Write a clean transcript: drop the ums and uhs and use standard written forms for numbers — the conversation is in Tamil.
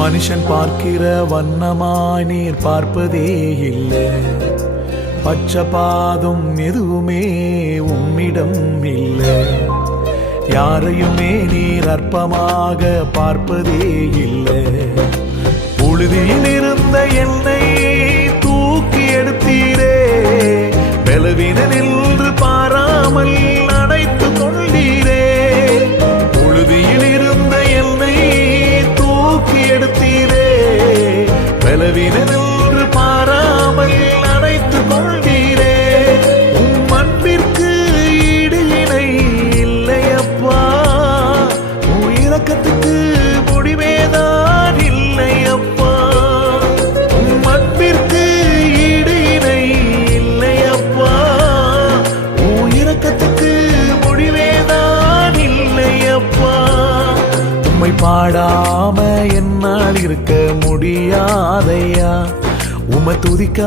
மனுஷன் பார்க்கிற வண்ணமாய் நீர் பார்ப்பதே இல்லை. பச்சை பாதம் எதுவுமே உம்மிடம் இல்லை. யாரையுமே நீர் அற்பமாக பார்ப்பதே இல்லை. புழுதியில் இருந்த என்னை தூக்கி எடுத்தீரே, பலவீனன் என்று பாராமல் அணைத்து கொண்டீரே. புழுதியில் இருந்த என்னை தூக்கி எடுத்தீரே, பலவீனன் என்று பாராமல் அணைத்து கொண்டீரே. உம் அன்பிற்கு ஈடு இணை இல்லையப்பா, உம் இரக்கத்துக்கு முடிவேதான் இல்லையப்பா. உம் அன்பிற்கு ஈடு இணை இல்லையப்பா, உம் இரக்கத்துக்கு முடிவேதான் இல்லையப்பா. உம்மை பாடாம என்னால் இருக்க முடியாதையா, உம்மை துதிக்க